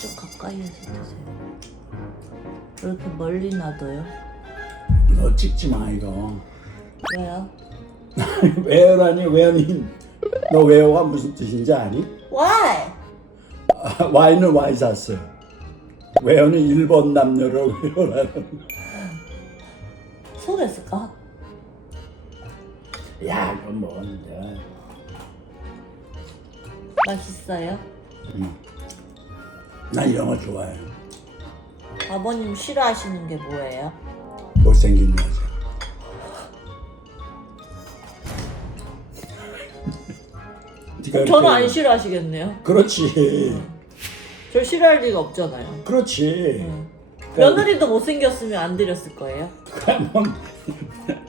좀 가까이에서 드세요. 왜 이렇게 멀리 놔둬요? 너 찍지 마 이거. 왜요? 왜요라니 왜요니? 너 왜요가 무슨 뜻인지 아니? Why? Y는 와이사스. 왜요는 일본 남녀를 왜요라는. 소됐을까? 야 이건 먹었는데. 맛있어요? 난 이런 거 좋아해. 아버님 싫어하시는 게 뭐예요? 못생긴 여자. 네가 저는 이렇게- 안 싫어하시겠네요. 그렇지. 저 싫어할 리가 없잖아요. 그렇지. 며느리도 못생겼으면 안 드렸을 거예요. 그러면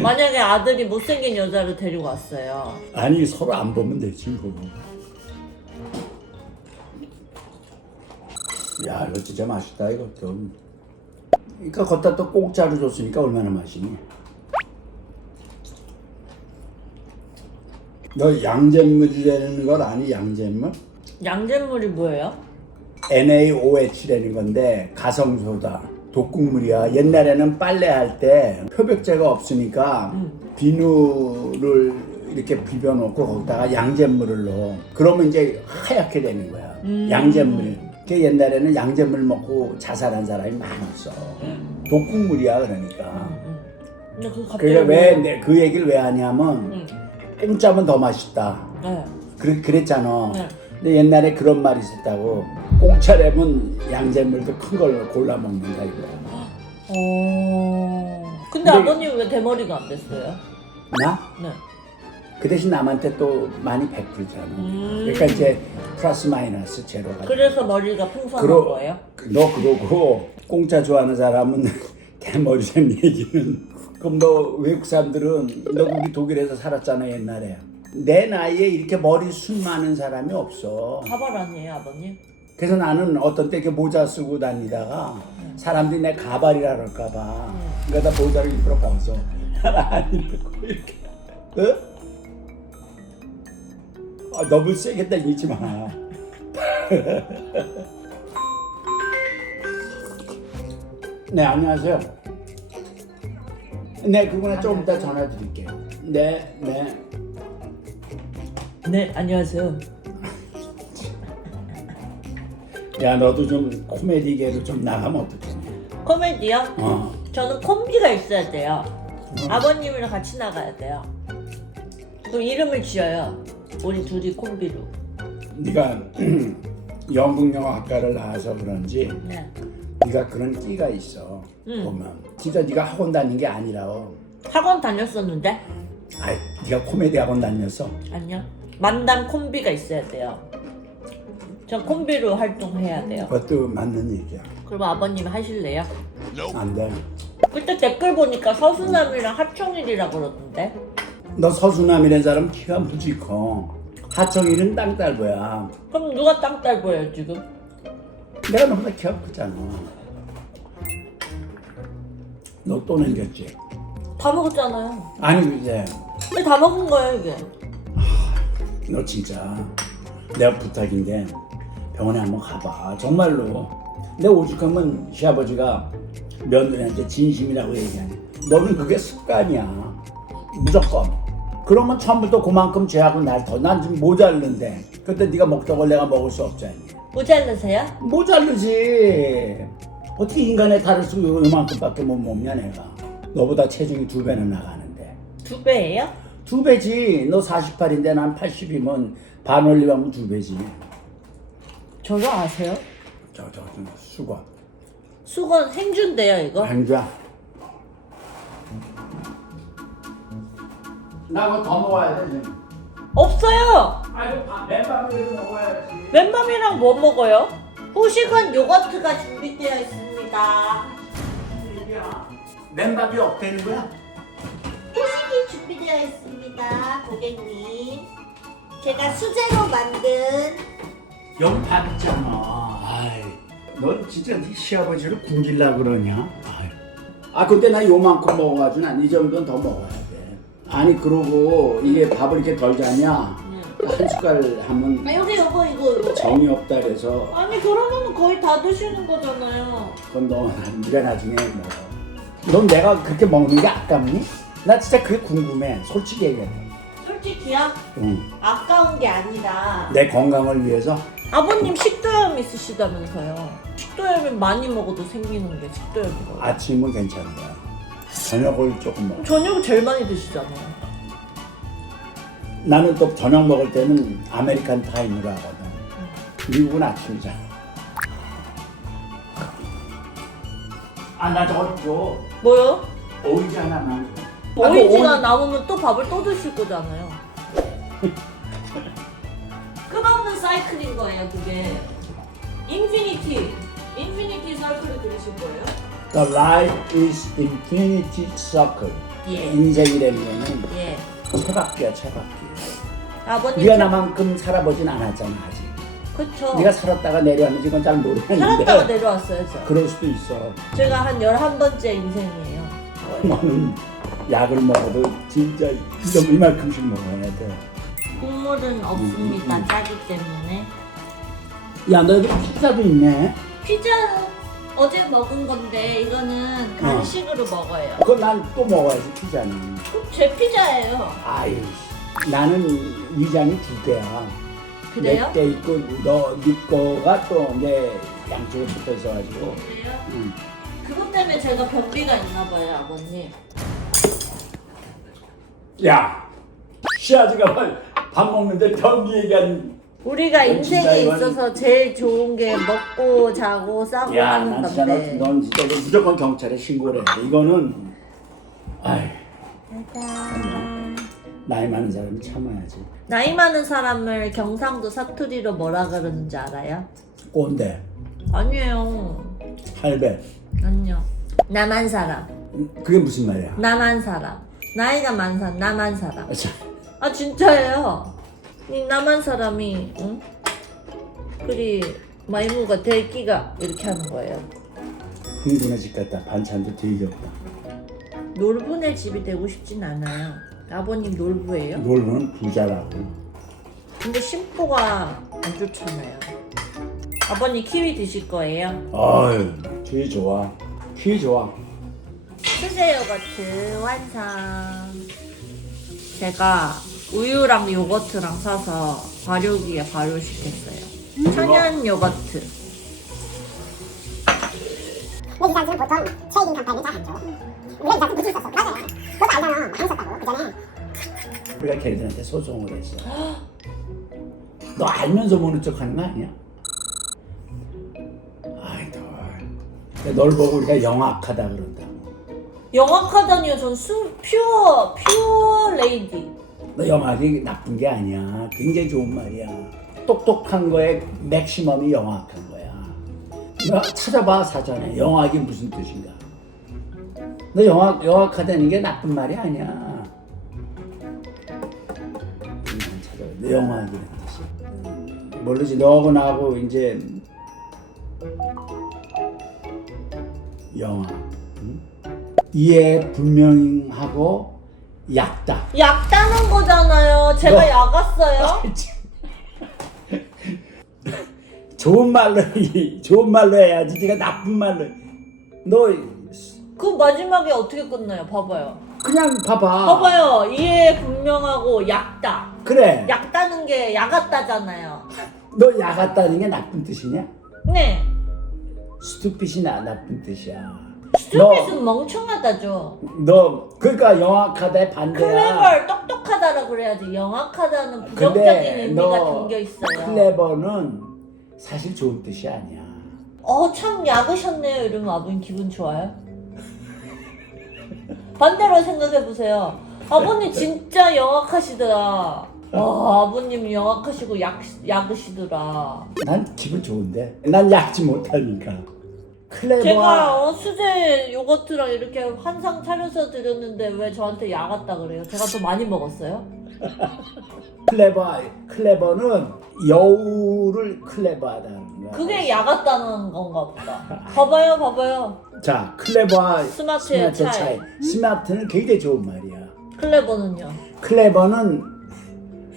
만약에 아들이 못생긴 여자를 데리고 왔어요. 아니 서로 안 보면 되지 뭐. 야 이거 진짜 맛있다 이것도. 그러니까 걷다 또 공짜로 줬으니까 얼마나 맛있니? 너 양잿물이라는 걸 아니? 양잿물? 양잿물이 뭐예요? NaOH라는 건데 가성소다. 독극물이야. 옛날에는 빨래할 때 표백제가 없으니까 비누를 이렇게 비벼놓고 거기다가 양잿물을 넣어. 그러면 이제 하얗게 되는 거야. 양잿물. 그 옛날에는 양잿물 먹고 자살한 사람이 많았어. 독극물이야 그러니까. 근데 그 갑자기 그러니까 왜 그 얘기를 왜 하냐면 공짜면 더 맛있다. 네. 그랬잖아. 네. 근데 옛날에 그런 말이 있었다고. 공짜라면 양잿물도 큰 걸 골라 먹는다 이거야. 근데 근데- 아버님 왜 대머리가 안 됐어요? 나? 네. 그 대신 남한테 또 많이 베풀잖아. 그러니까 이제 플러스 마이너스 제로가. 그래서 머리가 풍성한 그러- 거예요? 너 그러고 공짜 좋아하는 사람은 대머리란 얘기는. 그럼 너 외국 사람들은 너 우리 독일에서 살았잖아 옛날에. 내 나이에 이렇게 머리숱 많은 사람이 없어. 가발 아니에요 아버님? 그래서 나는 어떤 때 이렇게 모자 쓰고 다니다가 사람들이 내 가발이라 그럴까봐 그러다 모자를 일부러 벗어. 아니라고 이렇게. 어? 아, 너무 세게 당기지 마. 네, 안녕하세요. 네, 그거나 좀 이따 전화 드릴게요. 네, 네. 네 안녕하세요. 야, 너도 좀 코미디계로 좀 나가면 어떡해? 코미디요? 어. 저는 콤비가 있어야 돼요. 아버님이랑 같이 나가야 돼요. 또 이름을 지어요. 우리 둘이 콤비로. 네가 영국영어학과를 나와서 그런지 네. 네가 그런 끼가 있어. 보면 진짜 네가 학원 다닌 게 아니라고. 학원 다녔었는데? 아이, 네가 코미디 학원 다녔어? 아니요. 만담 콤비가 있어야 돼요. 전 콤비로 활동해야 돼요. 그것도 맞는 얘기야. 그럼 아버님 하실래요? 안 돼. 그때 댓글 보니까 서수남이랑 하청일이라 그러던데? 너 서수남이라는 사람 키가 무지 커. 하청일은 땅딸보야. 그럼 누가 땅딸보예요 지금? 내가 너보다 키가 크잖아. 너 또 남겼지? 다 먹었잖아요. 아니 이제 근데 다 먹은 거예요 이게. 너 진짜 내가 부탁인데 병원에 한번 가봐. 정말로. 내 오죽하면 시아버지가 며느리한테 진심이라고 얘기하니. 너는 그게 습관이야. 무조건. 그러면 처음부터 그만큼 죄하고 난 지금 모자르는데 그때 네가 먹던 걸 내가 먹을 수 없잖니. 모자르세요? 모자르지. 어떻게 인간의 탈을 쓰고 이만큼밖에 못 먹냐 내가. 너보다 체중이 2배는 나가는데. 2배예요? 2배지. 너 48인데 난 80이면 반올림하면 2배지. 저도 아세요? 저 수건. 수건 행주인데요 이거? 행자. 나 그거 더 먹어야 돼 지금. 없어요! 아이고 맨밥으로 먹어야지. 맨밤이랑 뭐 먹어요? 후식은 요거트가 준비되어 있습니다. 맨밥이 없다는 거야? 후식이 준비되어 있습니다, 고객님. 제가 수제로 만든 여기 밥 있잖아. 아이, 넌 진짜 네 시아버지를 굶길라 그러냐? 아이. 아 근데 나 요만큼 먹어가지고 난 이 정도는 더 먹어야 돼. 아니 그러고 이게 밥을 이렇게 덜 자냐? 한 숟갈 하면 아, 여기 이거. 정이 없다 그래서 아니 그러면 거의 다 드시는 거잖아요. 그건 네가 나중에 먹어. 넌 내가 그렇게 먹는 게 아깝니? 나 진짜 그게 궁금해. 솔직히 얘기해. 솔직히요? 응. 아까운 게 아니라 내 건강을 위해서. 아버님 식도염 있으시다면서요. 식도염이 많이 먹어도 생기는 게 식도염이거든요. 아침은 괜찮은 거야. 저녁을 조금 먹어. 저녁을 제일 많이 드시잖아요. 나는 또 저녁 먹을 때는 아메리칸 타임으로 하거든. 미국은 아침이잖아. 나 저거 줘. 뭐요? 오이지 하나만 줘. 오이지가 남으면 또 밥을 또 드실 거잖아요. 끝없는 사이클인 거예요, 그게. 인피니티 사이클을 그리실 거예요? The life is infinity circle. 예. 인생이라는 거는 예. 채바퀴야, 채바퀴. 아버님. 네가 나만큼 살아보진 않았잖아, 아직. 그쵸. 네가 살았다가 내려왔는지 그건 잘 모르겠는데. 살았다가 내려왔어요, 저. 그럴 수도 있어. 제가 한 11번째 인생이에요. 너는 약을 먹어도 진짜 이만큼씩 먹어야 돼. 국물은 없습니다, 짜기 때문에. 야, 너 여기 피자도 있네. 피자는 어제 먹은 건데 이거는 간식으로 먹어요. 그건 난 또 먹어야지, 피자는. 제 피자예요. 아이, 나는 위장이 두 개야. 그래요? 내 게 있고 네 거가 또 내 양쪽에 붙어 있어가지고. 그래요? 응. 그것 때문에 제가 변비가 있나 봐요, 아버님. 야, 시아지가 밥 먹는데 변비 얘기한. 우리가 넌 진짜 인생에 이건- 있어서 제일 좋은 게 먹고 자고 싸고 야, 하는 난 진짜 건데. 넌 진짜 이거 무조건 경찰에 신고를 해. 이거는 아이, 짜잔. 나이 많은 사람이 참아야지. 나이 많은 사람을 경상도 사투리로 뭐라 그러는지 알아요? 꼰대, 아니에요. 할배. 아니요. 남한 사람. 그게 무슨 말이야? 남한 사람. 나이가 많은 사람, 남한 사람. 아, 참. 아 진짜예요. 이 남한 사람이 응? 그리 마이무가 대기가 이렇게 하는 거예요. 흥분의 집 같다. 반찬도 되게 없다. 놀부네 집이 되고 싶진 않아요. 아버님 놀부예요? 놀부는 부자라고. 근데 심보가 안 좋잖아요. 아버님 키위 드실 거예요? 아유, 키위 좋아. 키위 좋아. 수제 요거트 완성. 제가 우유랑 요거트랑 사서 발효기에 발효시켰어요. 천연 요거트. 근데 이 사람들은 보통 체이딩 간판을 잘 안 줘. 우리가 이 사람 붙일 수 있었어. 맞아요. 너도 알잖아. 많이 썼다고. 그 전에. 우리가 걔들한테 소송을 했어. 너 알면서 모른 척 하는 거 아니야? 아이고. 널 보고 우리가 영악하다 그런다고. 영악하다니요. 전 퓨어 레이디. 너 영악이 나쁜 게 아니야. 굉장히 좋은 말이야. 똑똑한 거에 맥시멈이 영악한 거야. 너 찾아봐 사전에 영악이 무슨 뜻인가. 너 영악하다는 게 나쁜 말이 아니야. 찾아봐. 너 영악이라는 뜻이. 모르지. 너하고 나하고 이제 영악. 응? 이해 불명하고 약다. 약 따는 거잖아요. 제가 너- 약았어요. 좋은 말로 해야지. 네가 나쁜 말로. 너 그 마지막에 어떻게 끝나요? 봐봐요. 그냥 봐봐. 봐봐요. 이해 분명하고 약다. 그래. 약다는 게 약았다잖아요. 너 야갔다는 게 나쁜 뜻이냐? 네. 스투핏이 나쁜 뜻이야. 스튜핏은 멍청하다죠. 너 그러니까 영악하다의 반대야. 클레버 똑똑하다라 그래야지. 영악하다는 부정적인 근데 의미가 너 담겨 있어요. 클레버는 사실 좋은 뜻이 아니야. 참 약으셨네요. 이러면 아버님 기분 좋아요? 반대로 생각해 보세요. 아버님 진짜 영악하시더라. 와, 아버님 영악하시고 약으시더라. 난 기분 좋은데. 난 약지 못하니까. 클레버. 제가 수제 요거트랑 이렇게 한상 차려서 드렸는데 왜 저한테 약았다 그래요? 제가 더 많이 먹었어요? 클레버는 여우를 클레버하다는 거야. 그게 약았다는 건가 보다. 봐봐요. 자, 클레버와 스마트의 스마트 차이. 스마트는 굉장히 좋은 말이야. 클레버는요? 클레버는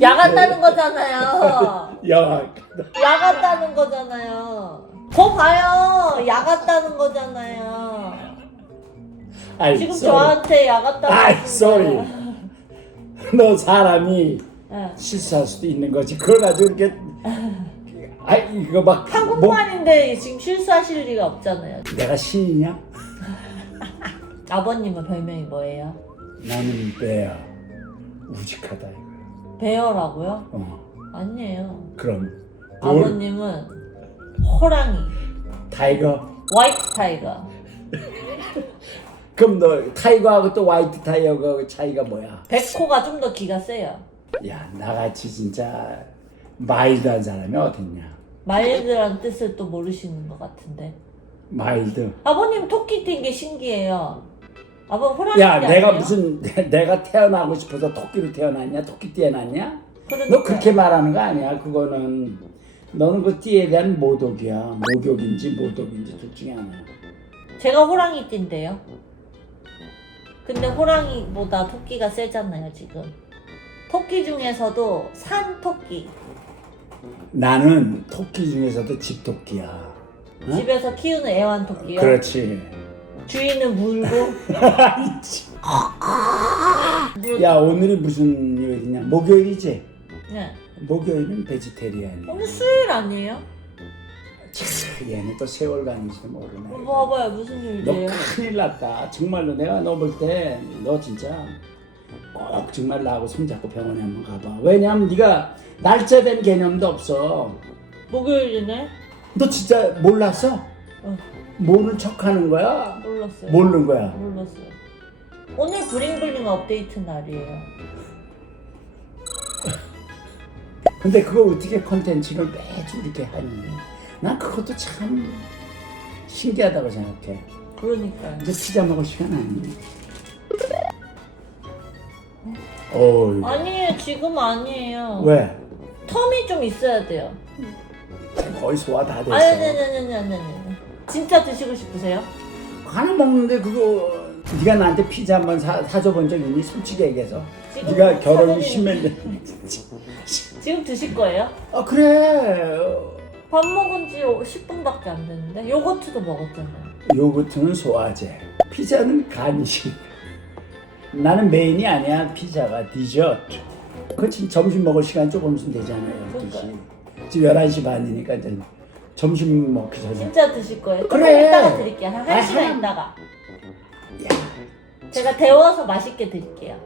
야갔다는 거잖아요. 야, 야갔다는 거잖아요. 거 봐요. 야갔다는 거잖아요. 아이, 지금 sorry. 저한테 야갔다고 아이, 하신 거예요. sorry. 너 사람이 네. 실수할 수도 있는 거지. 그걸 가지고 이렇게 아이 이거 막 뭐, 한국말인데 지금 실수하실 리가 없잖아요. 내가 시인이야? 아버님은 별명이 뭐예요? 나는 배야. 우직하다 이거. 베어라고요? 아니에요. 그럼 아버님은 호랑이, 타이거. 화이트 타이거. 그럼 너 타이거하고 또 화이트 타이거 차이가 뭐야? 백호가 좀 더 기가 세요. 야 나같이 진짜 마일드한 사람이 어딨냐? 마일드란 뜻을 또 모르시는 것 같은데. 마일드. 아버님 토끼 튄 게 신기해요. 아버님 호랑이 야 내가 아니에요? 무슨 내가 태어나고 싶어서 토끼로 태어났냐? 토끼띠에 났냐? 그러니까요. 너 그렇게 말하는 거 아니야? 그거는 너는 그 띠에 대한 모독이야. 모욕인지 모독인지 둘 중에 하나야. 제가 호랑이 띠인데요. 근데 호랑이보다 토끼가 세잖아요 지금. 토끼 중에서도 산 토끼. 나는 토끼 중에서도 집토끼야. 응? 집에서 키우는 애완토끼요. 그렇지. 주인은 물고. 야 오늘이 무슨 요일이냐? 목요일이지? 네. 목요일은 베지테리안이야. 오늘 수요일 아니에요? 참, 얘는 또 세월간인지 모르네. 봐봐요 무슨 너 일이에요? 큰일 났다. 정말로 내가 너 볼 때 너 진짜 꼭 정말 나하고 손잡고 병원에 한번 가봐. 왜냐면 네가 날짜된 개념도 없어. 목요일이네? 너 진짜 몰랐어? 응. 모르는 척하는 거야? 몰랐어요. 모르는 거야? 몰랐어요. 오늘 블링블링 업데이트 날이에요. 근데 그거 어떻게 컨텐츠를 매주 이렇게 하니? 난 그것도 참 신기하다고 생각해. 그러니까요. 이제 피자 먹을 시간 아니니? 어이. 아니에요 지금 아니에요. 왜? 텀이 좀 있어야 돼요. 거의 소화 다 됐어. 아네네네네네. 진짜 드시고 싶으세요? 하나 먹는데 그거 네가 나한테 피자 한번 사줘 본 적 있니? 솔직히 얘기해서. 지금 네가 결혼이 사장님이- 십몇 년. 지금 드실 거예요? 아 그래. 밥 먹은 지 10분밖에 안 됐는데 요거트도 먹었잖아요. 요거트는 소화제. 피자는 간식. 나는 메인이 아니야. 피자가 디저트. 그렇지 점심 먹을 시간 조금 있으면 되잖아요. 12시. 지금 11시 반이니까 이제 점심 먹기 전에. 진짜 드실 거예요? 조금 그래. 이따가 드릴게요. 한 1시간 하나- 있다가. 야, 제가 데워서 맛있게 드릴게요.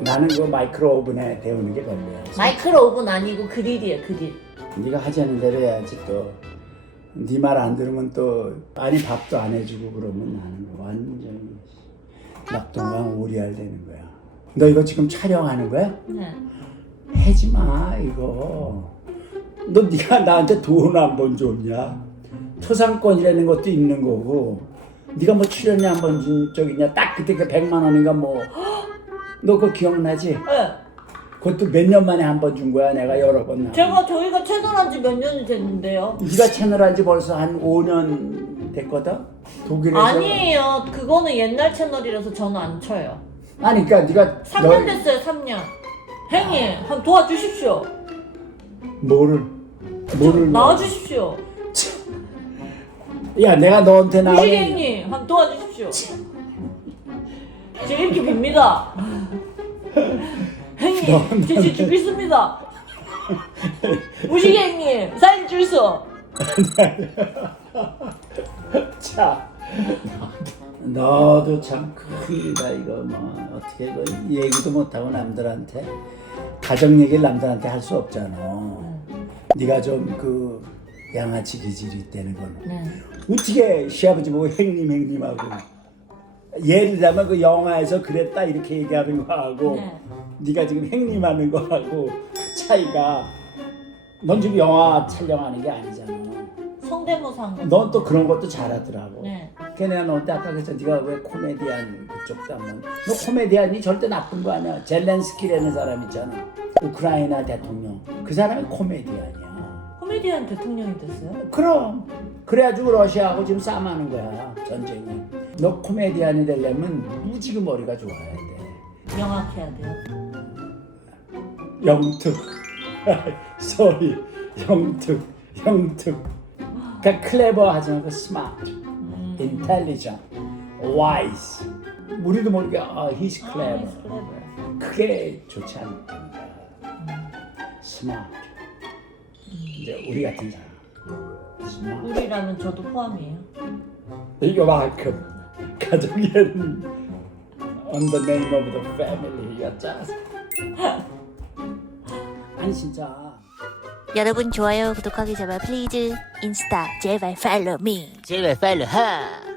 나는 그 마이크로 오븐에 데우는 게 별로야. 마이크로 오븐 아니고 그릴이에요, 그릴. 네가 하자는 대로 해야지 또. 네 말 안 들으면 또 아니 밥도 안 해주고 그러면 나는 완전히 낙동강 오리알 되는 거야. 너 이거 지금 촬영하는 거야? 네. 하지 마 이거. 너 네가 나한테 돈 한 번 줬냐? 초상권이라는 것도 있는 거고. 네가 뭐 출연료 한 번 준 적 있냐? 딱 그때 그 100만 원인가 뭐. 너 그거 기억나지? 네. 그것도 몇 년 만에 한 번 준 거야. 내가 여러 번. 저희가 채널 한 지 몇 년이 됐는데요. 네가 채널 한지 벌써 한 5년 됐거든? 독일에서. 아니에요. 그거는 옛날 채널이라서 저는 안 쳐요. 아니 그러니까 네가 3년 됐어요, 3년. 행님, 한번 도와주십시오. 뭐를 나와주십시오. 야 내가 너한테 나오는 무식행님, 한번 도와주십시오. 지금 이렇게 빕니다. 행님, 지지 죽겠습니다. 무식행님, 사인 줄수. 자 너도 참 큰일이다 이거 뭐 어떻게 그 얘기도 못하고 남들한테 가정 얘기를 남들한테 할 수 없잖아. 네가 좀 그 양아치 기질이 있다는 건 네. 어떻게 시아버지 보고 행님하고 예를 들자면 그 영화에서 그랬다 이렇게 얘기하는 거하고 네. 네가 지금 행님하는 거하고 그 차이가 넌 지금 영화 촬영하는 게 아니잖아. 성대모사 한 거. 넌 또 그런 것도 잘하더라고. 네. 걔네가 너한테 아까 그랬잖아. 네가 왜 코미디안 그쪽도 한번. 너 코미디안이 절대 나쁜 거 아니야. 젤렌스키라는 사람 있잖아. 우크라이나 대통령. 그 사람이 코미디안이야. 코미디언 대통령이 됐어요? 그럼. 그래가지고 러시아하고 지금 싸움하는 거야. 전쟁이. 너 코미디안이 되려면 무지개 머리가 좋아야 돼. 명확해야 돼요. 영특. sorry. 형특. 그러니까 클레버 하지 말고 스마트, 인텔리전, 와이스. 우리도 모르게 he's clever. 그게 좋지 않습니까? 스마트. 이제 우리 같은 사람. 스마트. 우리라면 저도 포함이에요. 이거만큼 가족에는 on the name of the family였잖아. 아니 진짜. 여러분 좋아요 구독하기 제발 플리즈 인스타 제발 팔로우 미 제발 팔로우 하